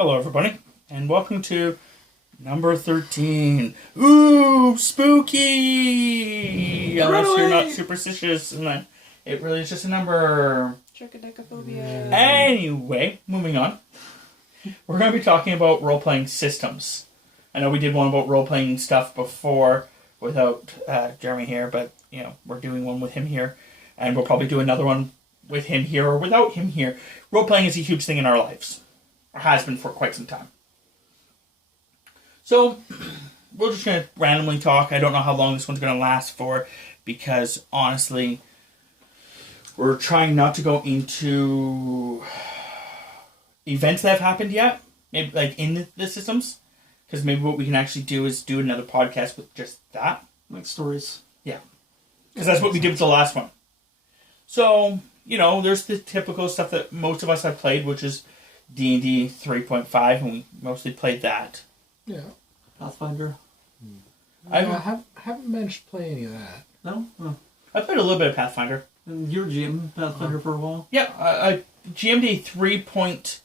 Hello, everybody, and welcome to number 13. Ooh, spooky! Unless you're not superstitious, and then it really is just a number. Trichodecaphobia. Anyway, moving on. We're going to be talking about role-playing systems. I know we did one about role-playing stuff before without Jeremy here, but, we're doing one with him here, and we'll probably do another one with him here or without him here. Role-playing is a huge thing in our lives. Or has been for quite some time. So, we're just going to randomly talk. I don't know how long this one's going to last for, because, honestly, we're trying not to go into events that have happened yet, maybe like in the systems, because maybe what we can actually do is do another podcast with just that. Like stories. Yeah. Because that's what we did with the last one. So, there's the typical stuff that most of us have played, which is D&D 3.5, and we mostly played that. Yeah. Pathfinder. I haven't managed to play any of that. No? Oh. I played a little bit of Pathfinder. And you were GM Pathfinder for a while? Yeah, I GM'd 3.5,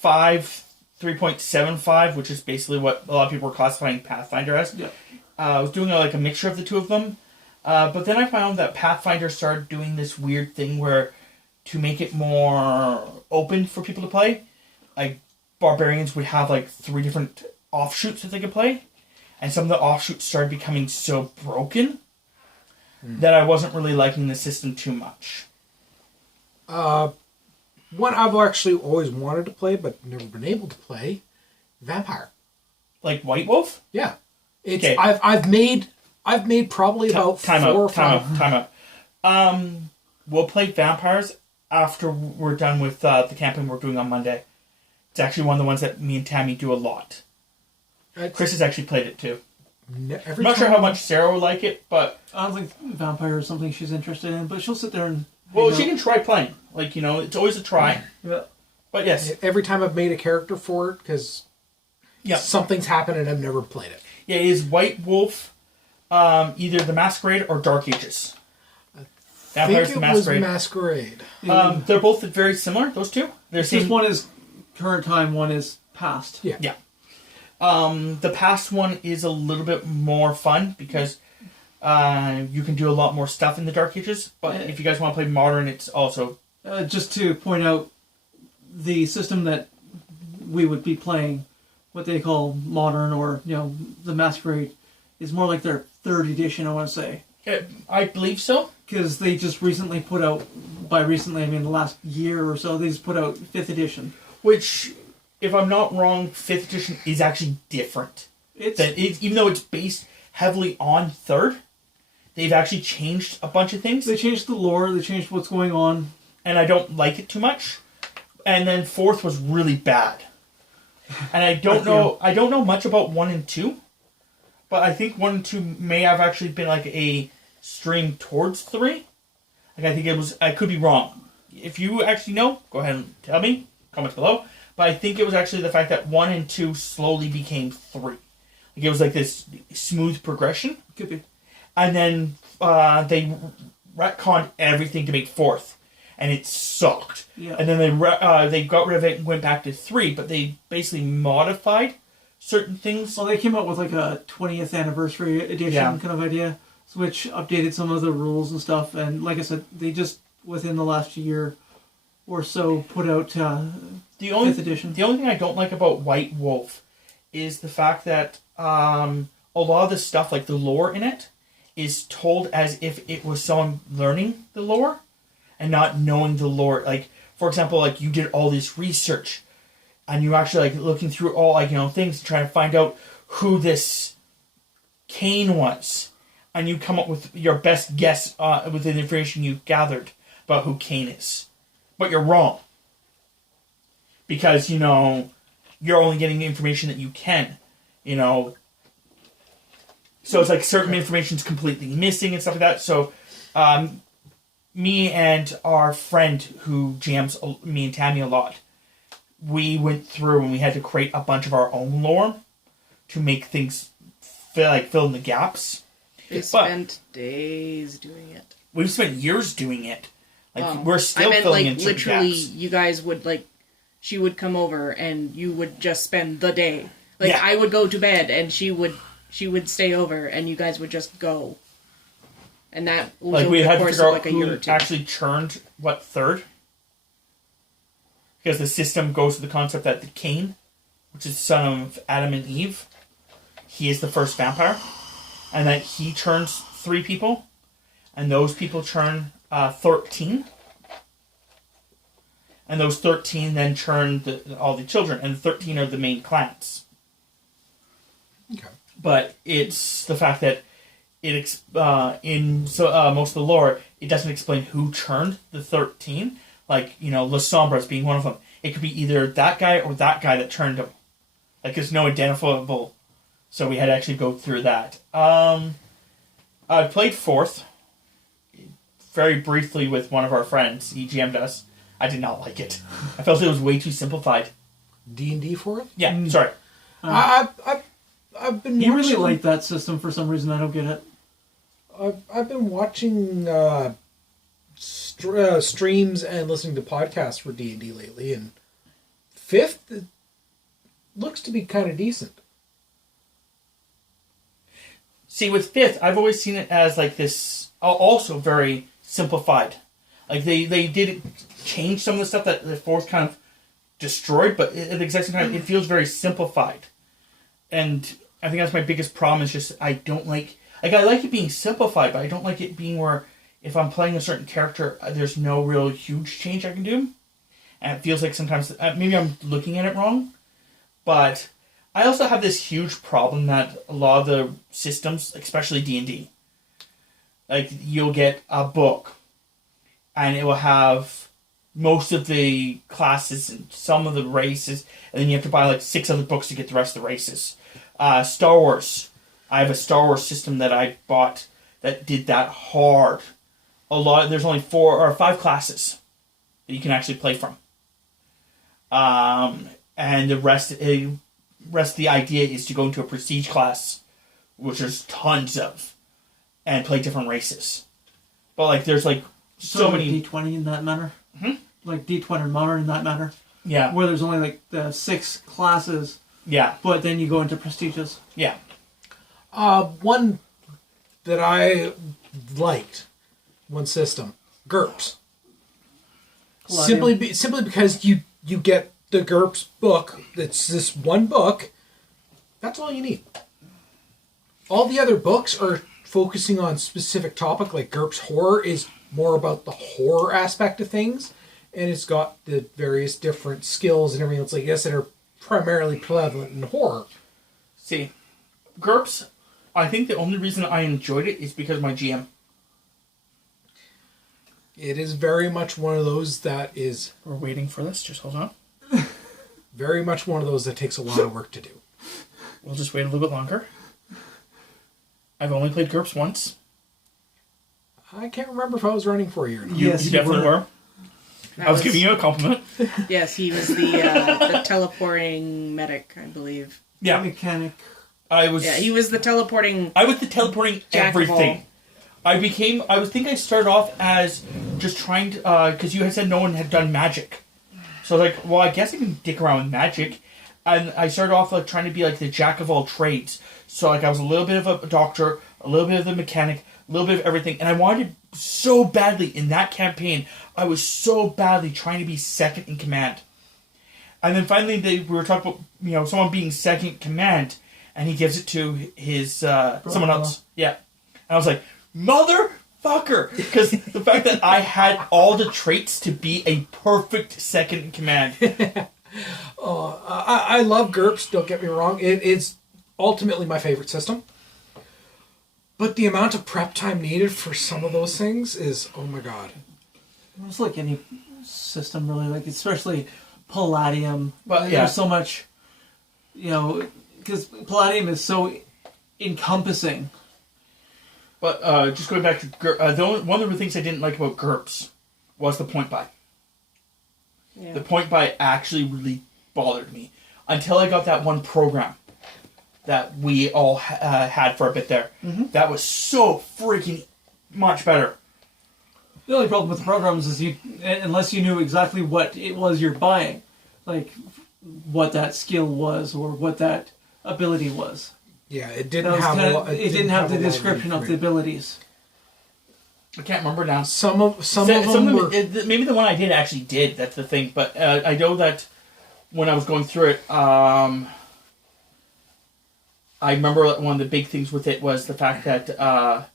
3.75, which is basically what a lot of people were classifying Pathfinder as. Yeah. I was doing a mixture of the two of them. But then I found that Pathfinder started doing this weird thing where, to make it more open for people to play, like, barbarians would have 3 different offshoots that they could play. And some of the offshoots started becoming so broken that I wasn't really liking the system too much. One I've actually always wanted to play, but never been able to play, Vampire. Like White Wolf? Yeah. It's Okay. I've made probably about Time 4 out, or 5. Time out. We'll play Vampires after we're done with the campaign we're doing on Monday. It's actually one of the ones that me and Tammy do a lot. Chris has actually played it too. I'm not sure how much Sarah would like it, but... I don't think Vampire is something she's interested in, but she'll sit there and... Well, she can try playing. It's always a try. Yeah. But yes. Every time I've made a character for it, because something's happened and I've never played it. Yeah, it is White Wolf, either the Masquerade or Dark Ages. Vampires the Masquerade. Masquerade. They're both very similar, those two. Just one is current time, one is past. Yeah. The past one is a little bit more fun because you can do a lot more stuff in the Dark Ages. But if you guys want to play modern, it's also... just to point out, the system that we would be playing, what they call modern or, the Masquerade, is more like their 3rd edition, I want to say. I believe so. Because they just recently put out, by recently I mean the last year or so, they just put out 5th edition. Which, if I'm not wrong, 5th edition is actually different. Even though it's based heavily on 3rd, they've actually changed a bunch of things. They changed the lore, they changed what's going on. And I don't like it too much. And then 4th was really bad. And I don't know much about 1 and 2. But I think 1 and 2 may have actually been a stream towards 3. I could be wrong. If you actually know, go ahead and tell me. Comments below. But I think it was actually the fact that 1 and 2 slowly became 3. It was this smooth progression. Could be. And then they retconned everything to make 4th. And it sucked. Yeah. And then they got rid of it and went back to 3. But they basically modified certain things. Well, they came out with a 20th anniversary edition kind of idea, which updated some of the rules and stuff. And like I said, they just, within the last year or so, put out 5th edition. The only thing I don't like about White Wolf is the fact that a lot of the stuff, like the lore in it, is told as if it was someone learning the lore and not knowing the lore. Like, for example, you did all this research and you actually looking through all things trying to find out who this Cain was, and you come up with your best guess with the information you gathered about who Cain is, but you're wrong because you're only getting the information that you can, So it's certain information's completely missing and stuff like that. So, me and our friend who jams me and Tammy a lot, we went through and we had to create a bunch of our own lore to make things fill in the gaps. They spent days doing it. We've spent years doing it. We're still filling in certain literally, gaps. you guys would she would come over and you would just spend the day. Like, Yeah. I would go to bed and she would stay over and you guys would just go. And that was Like, over we the had to course figure of out like a year or who two. actually churned what third. Because the system goes to the concept that the Cain, which is the son of Adam and Eve, he is the first vampire. And that he churns 3 people. And those people churn 13. And those 13 then churn all the children. And the 13 are the main clans. Okay. But it's the fact that in most of the lore, it doesn't explain who churned the 13. Like, La Sombra as being one of them. It could be either that guy or that guy that churned him. Like, there's no identifiable. So we had to actually go through that. I played 4th. Very briefly with one of our friends. He GM'd us. I did not like it. I felt it was way too simplified. D&D for it? Yeah, sorry. I've been He watching, really liked that system for some reason. I don't get it. I've been watching streams and listening to podcasts for D&D lately, and 5th it looks to be kind of decent. See, with 5th, I've always seen it as like this, also very simplified. Like, they did change some of the stuff that the 4th kind of destroyed, but at the exact same time, it feels very simplified. And I think that's my biggest problem, is just I don't like I like it being simplified, but I don't like it being where if I'm playing a certain character, there's no real huge change I can do. And it feels like sometimes, maybe I'm looking at it wrong, but I also have this huge problem that a lot of the systems, especially D&D, like, you'll get a book, and it will have most of the classes and some of the races, and then you have to buy like 6 other books to get the rest of the races. Star Wars. I have a Star Wars system that I bought that did that hard. There's only 4 or 5 classes that you can actually play from. And the rest of the idea is to go into a prestige class, which there's tons of, and play different races. But like, there's like so many D20 in that manner. Hmm? Like D20 modern in that manner. Yeah. Where there's only like the 6 classes. Yeah. But then you go into prestigious. Yeah. One that I liked, one system, GURPS. Palladium. Simply because you get the GURPS book. It's this one book. That's all you need. All the other books are focusing on specific topic, like GURPS Horror is more about the horror aspect of things, and it's got the various different skills and everything else like this that are primarily prevalent in horror. See, GURPS, I think the only reason I enjoyed it is because of my GM. It is very much one of those that is We're waiting for this, just hold on. very much one of those that takes a lot of work to do. We'll just wait a little bit longer. I've only played GURPS once. I can't remember if I was running for a year. You, Yes, you you definitely were. were. I was giving you a compliment. Yes, he was the teleporting medic, I believe. Yeah, Mechanic. I was. Yeah, he was the teleporting. I was the teleporting Jack of everything. I started off as just trying to, because you had said no one had done magic. So I was like, well, I guess I can dick around with magic. And I started off like trying to be like the jack of all trades. So like I was a little bit of a doctor, a little bit of the mechanic, a little bit of everything. And I wanted so badly in that campaign, I was so badly trying to be second in command. And then finally we were talking about, someone being second in command, and he gives it to his, someone else. Yeah. And I was like, motherfucker! Because the fact that I had all the traits to be a perfect second in command. I love GURPS, don't get me wrong. It is ultimately my favorite system. But the amount of prep time needed for some of those things is, oh my god. It's like any system, really. Like, especially Palladium. But, yeah. There's so much, because Palladium is so encompassing. But just going back to one of the things I didn't like about GURPS was the point buy. Yeah. The point buy actually really bothered me until I got that one program that we all had for a bit there. Mm-hmm. That was so freaking much better. The only problem with the programs is unless you knew exactly what it was you're buying. like what that skill was or what that ability was. Yeah, it That didn't was have kinda- a lot. it didn't have the a lot description of the information. abilities. I can't remember now. Some of Some them were. maybe the one I did actually did. That's the thing. But I know that when I was going through it, I remember one of the big things with it was the fact that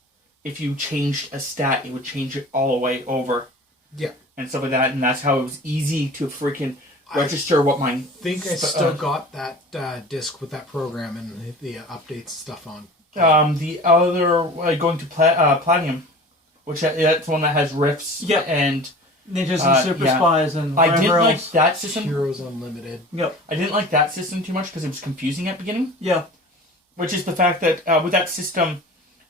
if you changed a stat, it would change it all the way over Yeah. and stuff like that. And that's how it was easy to freaking register what my. I think I still got that disc with that program and the updates stuff on. The other going to Platinum, which that's the one that has rifts. Yep. And Ninjas and Super yeah. Spies and I whatever didn't like else. that system. Heroes Unlimited. Yep. I didn't like that system too much because it was confusing at the beginning. Yeah. Which is the fact that with that system,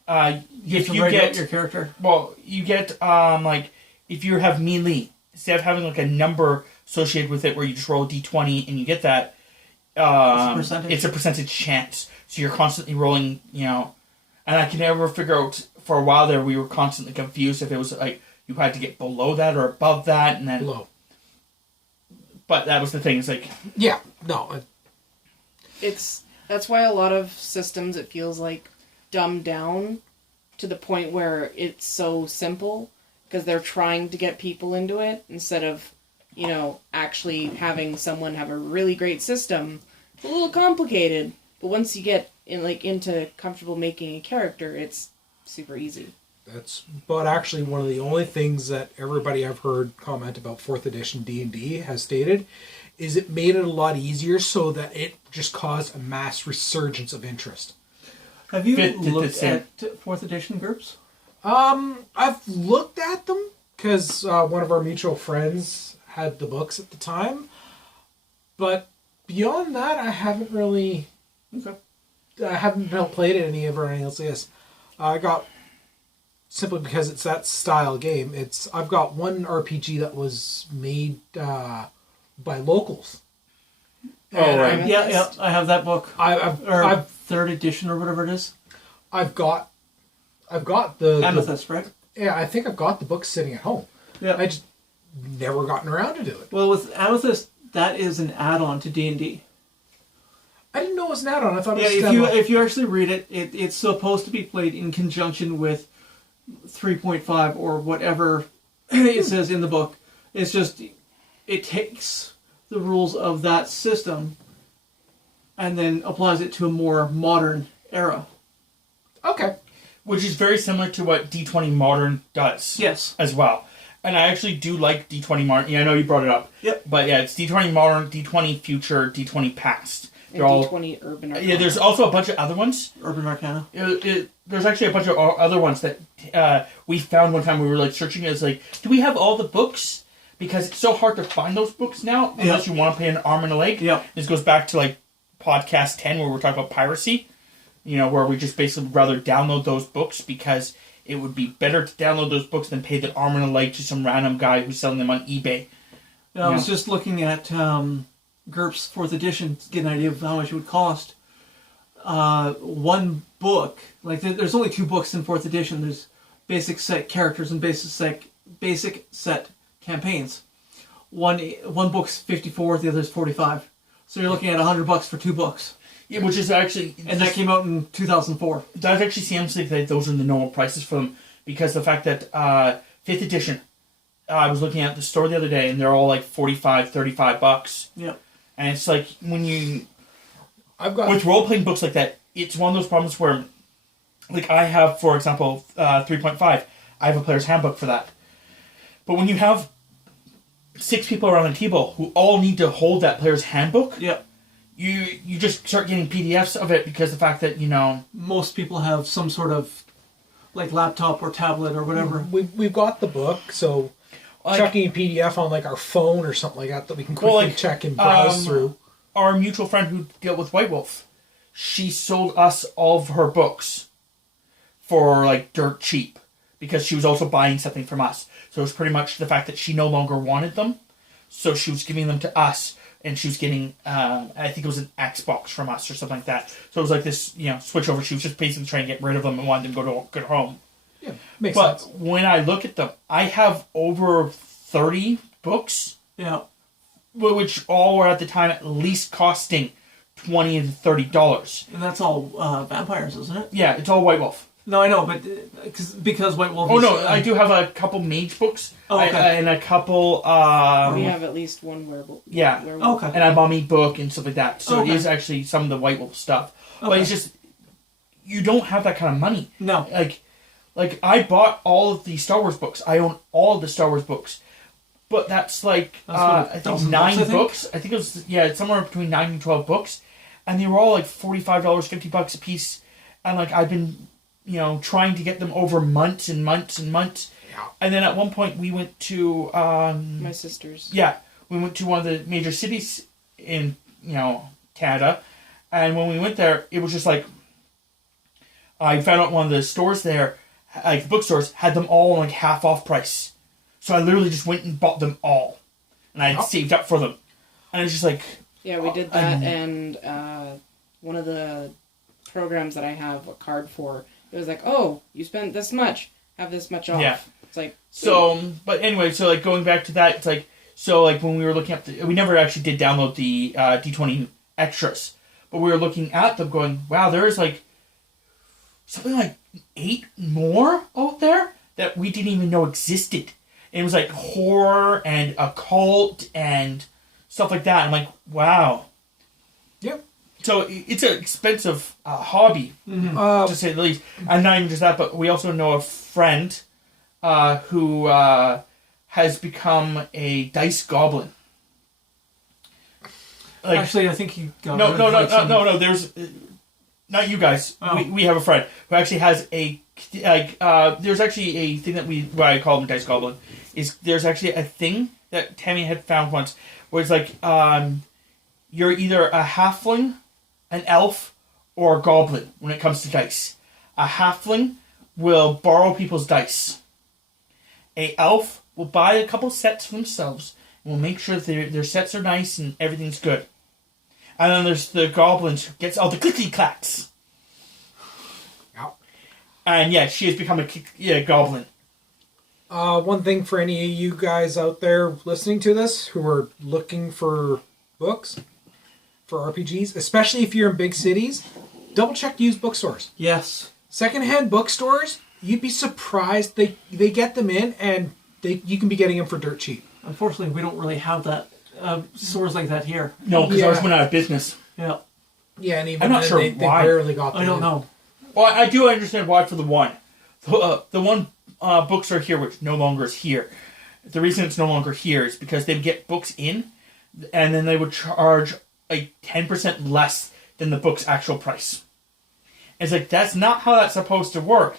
You have if to you write out get your character. well, you get like if you have melee, instead of having like a number associated with it where you just roll a d20 and you get that, percentage. it's a percentage chance. So you're constantly rolling, and I can never figure out. For a while there, we were constantly confused if it was like you had to get below that or above that, and then. Low. But that was the thing. It's like Yeah. No. That's why a lot of systems, it feels like dumbed down to the point where it's so simple because they're trying to get people into it instead of, actually having someone have a really great system. It's a little complicated, but once you get into comfortable making a character, it's super easy. That's but actually one of the only things that everybody I've heard comment about 4th edition D&D has stated is it made it a lot easier so that it just caused a mass resurgence of interest. Have you Fifth looked edition. at 4th edition groups? I've looked at them because one of our mutual friends had the books at the time, but beyond that, I haven't really. okay. I haven't played any of anything else. Yes, I got simply because it's that style game. I've got one RPG that was made by locals. Oh, right. Yeah, I have that book. I've Or 3rd edition or whatever it is. I've got the Amethyst, right? yeah. I think I've got the book sitting at home. Yeah. I just never gotten around to do it. Well, with Amethyst, that is an add-on to D&D. I didn't know it was an add-on. I thought Yeah, it was if you actually read it, it's supposed to be played in conjunction with 3.5 or whatever it says in the book. It's just it takes the rules of that system and then applies it to a more modern era. Okay. Which is very similar to what D20 Modern does. Yes. As well. And I actually do like D20 Modern. Yeah, I know you brought it up. Yep. But yeah, it's D20 Modern, D20 Future, D20 Past. And They're all. D20 Urban Arcana. Yeah, there's also a bunch of other ones. Urban Arcana. There's actually a bunch of other ones that we found one time we were like searching. It was like, do we have all the books? Because it's so hard to find those books now unless you want to pay an arm and a leg. Yeah. This goes back to like podcast 10 where we're talking about piracy. Where we just basically rather download those books because it would be better to download those books than pay the arm and a leg to some random guy who's selling them on eBay. I was just looking at GURPS 4th edition to get an idea of how much it would cost. One book, there's only 2 books in 4th edition. There's basic set characters and basic set campaigns. One book's 54, the other's 45. So you're looking at $100 for 2 books. Yeah, which is actually... And that came out in 2004. That actually seems like that those are the normal prices for them because the fact that 5th edition, I was looking at the store the other day and they're all like $45, $35. Yeah. And it's like when you... I've got With role-playing books like that, it's one of those problems where, like I have, for example, 3.5, I have a player's handbook for that. But when you have 6 people around a table who all need to hold that player's handbook, Yeah. you just start getting PDFs of it because the fact that, Most people have some sort of laptop or tablet or whatever. we've got the book, so chucking a PDF on our phone or something like that we can quickly check and browse through. Our mutual friend who dealt with White Wolf, she sold us all of her books for dirt cheap because she was also buying something from us. So it was pretty much the fact that she no longer wanted them, so she was giving them to us, and she was getting, I think it was an Xbox from us or something like that. So it was like this, switch over. She was just basically trying to get rid of them and wanted them to go to a good home. Yeah, makes But sense. when I look at them, I have over 30 books Yeah. which all were at the time at least costing $20 to $30. And that's all vampires, isn't it? Yeah, it's all White Wolf. No, I know, but because White Wolf. Oh is, no, I do have a couple mage books. Oh, okay. And a couple. We have at least one werewolf. Yeah. Werewolf. Okay. And a mummy book and stuff like that. So Okay. it is actually some of the White Wolf stuff. But Okay. it's just you don't have that kind of money. No. Like I bought all of the Star Wars books. I own all of the Star Wars books. But that's like That's what, I think 1,000 9 books, I think? books. I think it was it's somewhere between 9 and 12 books. And they were all like $45, $50 a piece. And like I've been, trying to get them over months and months and months. Yeah. And then at one point we went to My sister's. yeah, we went to one of the major cities in, Canada. And when we went there, it was just like, I found out one of the stores there, like the bookstores, had them all on like half off price. So I literally just went and bought them all. And I had saved up for them. And it's just like... Yeah, we did that, and one of the programs that I have a card for, it was like, oh, you spent this much, have this much off. Yeah. It's like... So, but anyway, so like going back to that, it's like, so like when we were looking up, we never actually did download the D20 extras. But we were looking at them going, wow, there's like something like 8 more out there that we didn't even know existed. And it was like horror and occult and stuff like that. I'm like, wow. Yep. So it's an expensive hobby, to say the least. And not even just that, but we also know a friend who has become a dice goblin. Like, Actually, I think he got no. There's not you guys. Oh. We have a friend who actually has a there's actually a thing that what I call him dice goblin is there's actually a thing that Tammy had found once where it's like you're either a halfling, an elf, or a goblin when it comes to dice. A halfling will borrow people's dice. A elf will buy a couple sets for themselves and will make sure that their sets are nice and everything's good. And then there's the goblins who gets all the clicky clacks. Ow. And yeah, she has become a goblin. One thing for any of you guys out there listening to this who are looking for books, for RPGs, especially if you're in big cities, double check used bookstores. Yes. Secondhand bookstores, you'd be surprised they get them in and you can be getting them for dirt cheap. Unfortunately, we don't really have that stores like that here. No, because Yeah. ours went out of business. Yeah. Yeah, and even I'm not then, sure they why. rarely got them I don't in. know. Well, I do understand why for the one. The one bookstore here, which no longer is here. The reason it's no longer here is because they would get books in, and then they would charge like 10% less than the book's actual price. It's like, that's not how that's supposed to work.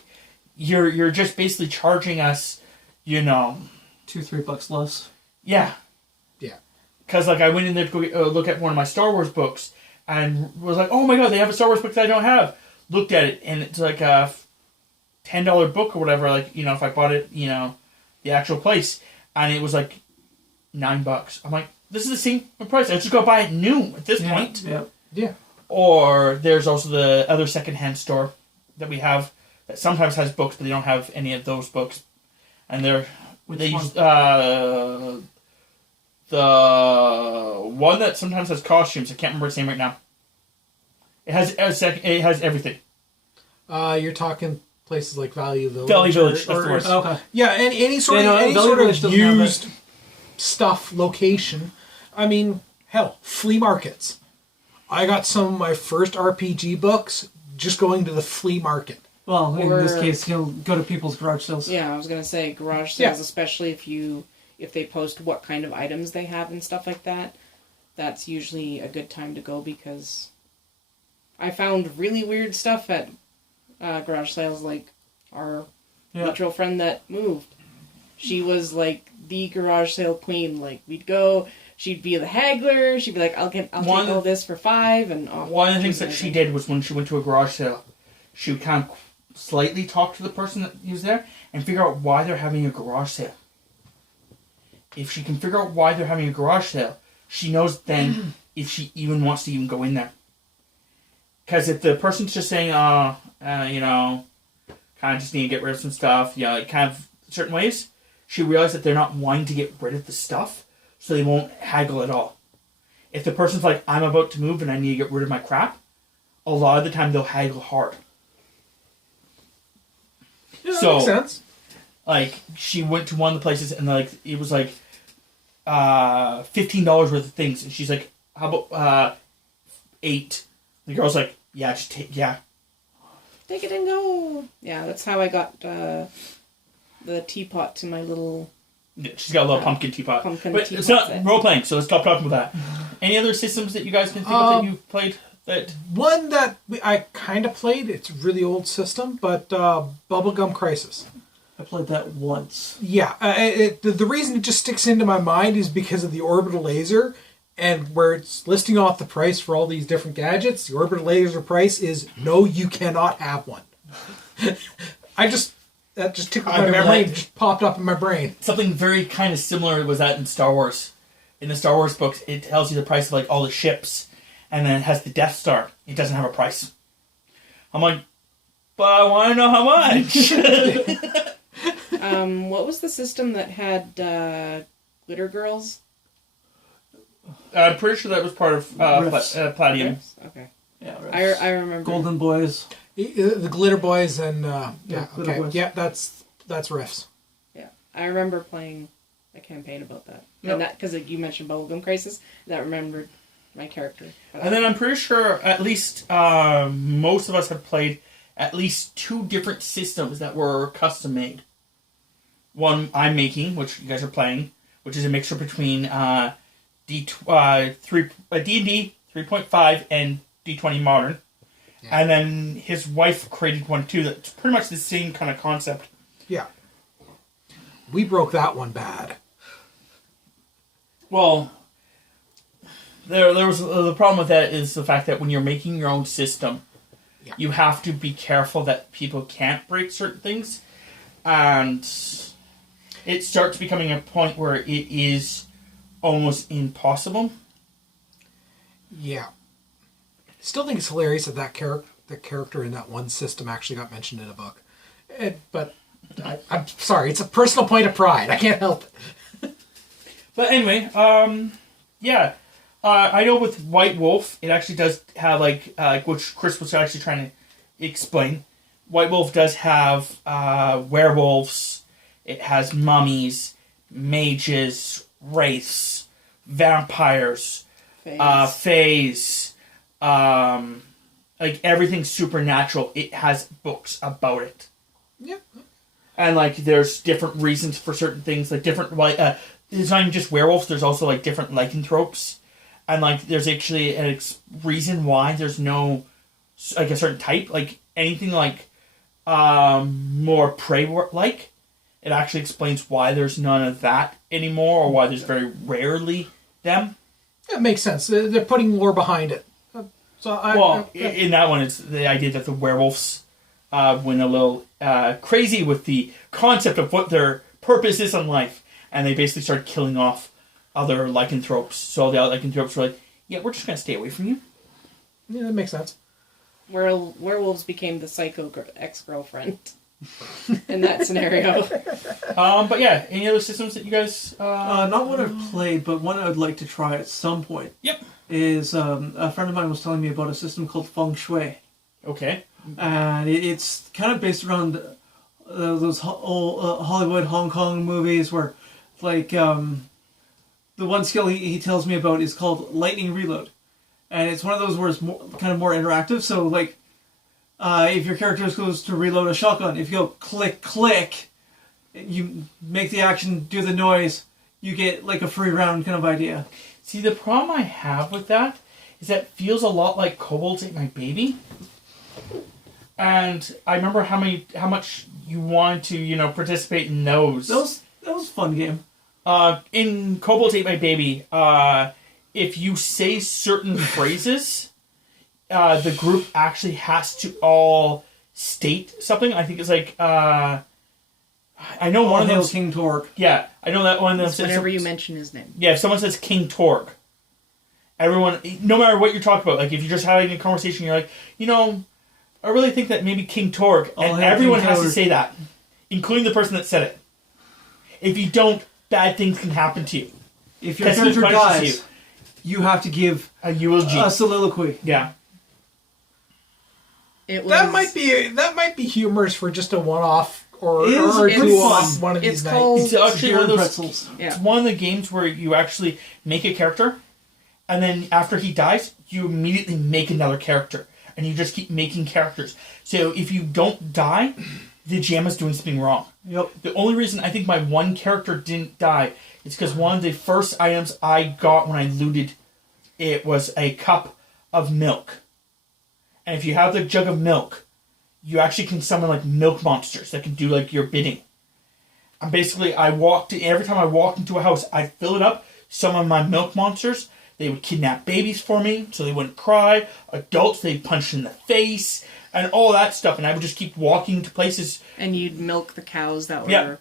You're just basically charging us, $2-3 less. yeah. Yeah. Because like I went in there to go look at one of my Star Wars books and was like, oh my god, they have a Star Wars book that I don't have. Looked at it and it's like a $10 book or whatever. Like if I bought it, the actual place, and it was like $9. I'm like, this is the same price. I just go buy it new at this point. Yeah. Yeah. Or there's also the other secondhand store that we have that sometimes has books, but they don't have any of those books, and Which they one? use the one that sometimes has costumes. I can't remember its name right now. It has everything. You're talking places like Value Village. Valley Village, that's the word. Okay. Yeah, and any sort Yeah, of no, any Valley sort Village of doesn't have used stuff location. I mean, hell, flea markets. I got some of my first RPG books just going to the flea market. Well, in Or- this case, you'll go to people's garage sales. Yeah, I was gonna say garage Yeah. sales, especially if they post what kind of items they have and stuff like that. That's usually a good time to go because I found really weird stuff at garage sales, like our Yeah. mutual friend that moved. She was like the garage sale queen. Like we'd go, she'd be the haggler. She'd be like, I'll take all this for $5, and One of the things that she did was when she went to a garage sale, she would kind of slightly talk to the person that was there and figure out why they're having a garage sale. If she can figure out why they're having a garage sale, she knows then if she even wants to even go in there. Because if the person's just saying, kind of just need to get rid of some stuff, like kind of certain ways, she realized that they're not wanting to get rid of the stuff. so they won't haggle at all. If the person's like, I'm about to move and I need to get rid of my crap, a lot of the time they'll haggle hard. Yeah, that So- makes sense. Like, she went to one of the places and like it was like $15 worth of things, and she's like, how about $8? The girl's like, yeah, just take, yeah. Take it and go. Yeah, that's how I got the teapot to my little. Yeah, she's got a little pumpkin teapot. Pumpkin But teapot it's not set. role playing, so let's stop talking about that. Any other systems that you guys can think of that you've played that? One that I kind of played, it's a really old system, but Bubblegum Crisis. I played that once. Yeah, the reason it just sticks into my mind is because of the orbital laser, and where it's listing off the price for all these different gadgets. The orbital laser price is no, you cannot have one. That just tickled I my remember memory that. and just popped up in my brain. Something very kind of similar was that in Star Wars. In the Star Wars books, it tells you the price of like all the ships, and then it has the Death Star. It doesn't have a price. I'm like, but I want to know how much. What was the system that had glitter girls? I'm pretty sure that was part of Rifts. Palladium. Okay. Yeah, I remember. Golden Boys. The Glitter Boys and Glitter okay, Boys. yeah, that's riffs. Yeah, I remember playing a campaign about that. Yep. And that because you mentioned Bubblegum Crisis, that remembered my character. And then I'm pretty sure at least most of us have played at least 2 different systems that were custom made. One I'm making, which you guys are playing, which is a mixture between D&D 3.5 and D20 Modern. Yeah. And then his wife created one too that's pretty much the same kind of concept. Yeah, we broke that one bad. Well, there was the problem with that is the fact that when you're making your own system, Yeah. you have to be careful that people can't break certain things, and it starts becoming a point where it is almost impossible. Yeah. Still think it's hilarious that the character in that one system actually got mentioned in a book. But I'm sorry, it's a personal point of pride. I can't help it. But anyway, yeah. I know with White Wolf, it actually does have, like which Chris was actually trying to explain. White Wolf does have werewolves, it has mummies, mages, wraiths, vampires, fays, like everything supernatural. It has books about it. Yeah. And like there's different reasons for certain things, like different like it's not even just werewolves, there's also like different lycanthropes. And like there's actually a reason why there's no like a certain type, like anything like more prey like. It actually explains why there's none of that anymore, or why there's very rarely them. It makes sense. They're putting lore behind it. In that one, it's the idea that the werewolves went a little crazy with the concept of what their purpose is in life, and they basically started killing off other lycanthropes. So the other lycanthropes were like, yeah, we're just going to stay away from you. Yeah, that makes sense. Werewolves became the psycho ex-girlfriend in that scenario. But yeah, any other systems that you guys... Not one I've played, but one I would like to try at some point. Yep. Is a friend of mine was telling me about a system called Feng Shui. Okay. And it's kind of based around those old Hollywood, Hong Kong movies where, like, the one skill he tells me about is called Lightning Reload. And it's one of those where it's kind of more interactive. So, like, if your character goes to reload a shotgun, if you go click, click, you make the action, do the noise, you get, like, a free round kind of idea. See, the problem I have with that is that it feels a lot like Kobolds Ate My Baby. And I remember how much you want to, participate in those. That was a fun game. In Kobolds Ate My Baby, if you say certain phrases, the group actually has to all state something. I think it's like, I know one of those... King Torque. Yeah, I know that one of them It's says... whenever you mention his name. Yeah, if someone says King Torque, everyone, no matter what you're talking about, like if you're just having a conversation, you're like, I really think that maybe King Torque, and everyone has to say that, including the person that said it. If you don't, bad things can happen to you. If your Because he character punishes dies, you have to give A eulogy. a soliloquy. Yeah. It was, That might be humorous for just a one-off or It is two pretty off fun. one of It's these called- nights. It's actually Beer one of and those. pretzels. Yeah. It's one of the games where you actually make a character, and then after he dies, you immediately make another character, and you just keep making characters. So if you don't die, the GM is doing something wrong. Yep. The only reason I think my one character didn't die is because one of the first items I got when I looted it was a cup of milk. And if you have the jug of milk, you actually can summon like milk monsters that can do like your bidding. And basically, every time I walked into a house, I'd fill it up, summon my milk monsters. They would kidnap babies for me so they wouldn't cry. Adults, they'd punch in the face and all that stuff. And I would just keep walking to places. and you'd milk the cows that were Yeah.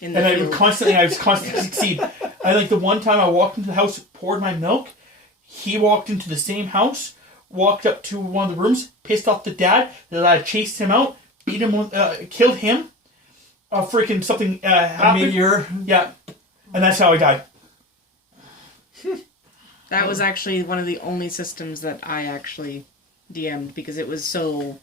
in the And I field. was constantly succeed. And like the one time I walked into the house, poured my milk, he walked into the same house, walked up to one of the rooms, pissed off the dad. The dad chased him out, beat him, killed him. Freaking something A happened. meteor. Yeah, and that's how I died. That was actually one of the only systems that I actually DM'd because it was so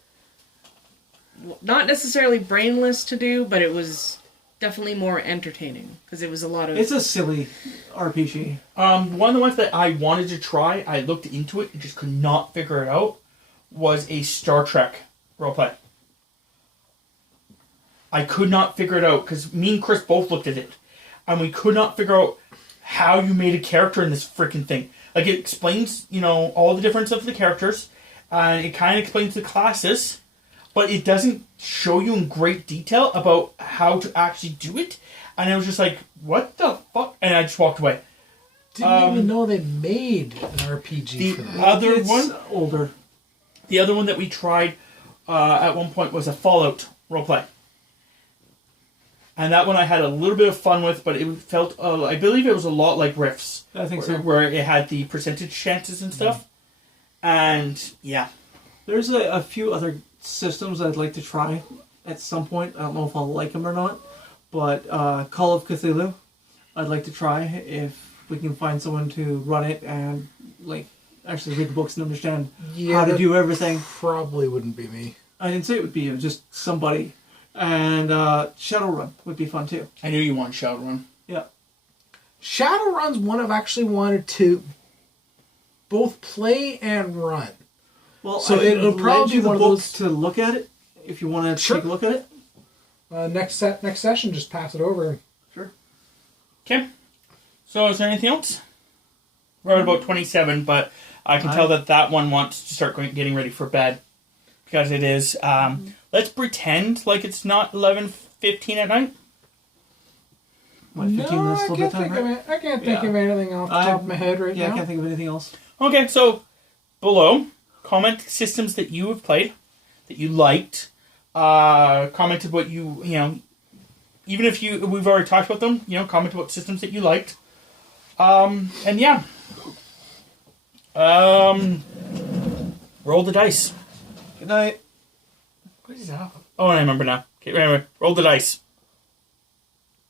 not necessarily brainless to do, but it was definitely more entertaining because it was a lot of. It's a silly RPG. One of the ones that I wanted to try, I looked into it and just could not figure it out, was a Star Trek roleplay. I could not figure it out because me and Chris both looked at it, and we could not figure out how you made a character in this freaking thing. Like it explains, all the difference of the characters, and it kind of explains the classes, but it doesn't show you in great detail about how to actually do it. And I was just like, "What the fuck?" And I just walked away. Didn't even know they made an RPG The for that. other It's one, older. the other one that we tried at one point was a Fallout roleplay. And that one I had a little bit of fun with, but it felt, I believe it was a lot like Rifts. I think where, so. where it had the percentage chances and stuff. And, yeah. There's a few other systems I'd like to try at some point. I don't know if I'll like them or not. But Call of Cthulhu, I'd like to try if we can find someone to run it and actually read the books and understand how to that do everything. Probably wouldn't be me. I didn't say it would be you, just somebody. And Shadowrun would be fun too. I knew you wanted Shadowrun. Yeah. Shadowrun's one I've actually wanted to both play and run. Well, So I can it'll probably lend you be the one of books those- to look at it if you want to Sure. take a look at it. Next session, just pass it over. Sure. Okay. So is there anything else? We're at about 27, but I can tell that one wants to start getting ready for bed. Because it is, let's pretend like it's not 11:15 at night. What, 15 No, minutes I till can't bedtime, think of right? it. I can't think of anything off the top of my head right Yeah, now. I can't think of anything else. Okay, so below, comment systems that you have played, that you liked. Commented what you even if we've already talked about them, comment about systems that you liked. And yeah. Roll the dice. Good night. What is that? Oh, I remember now. Okay, remember. Roll the dice.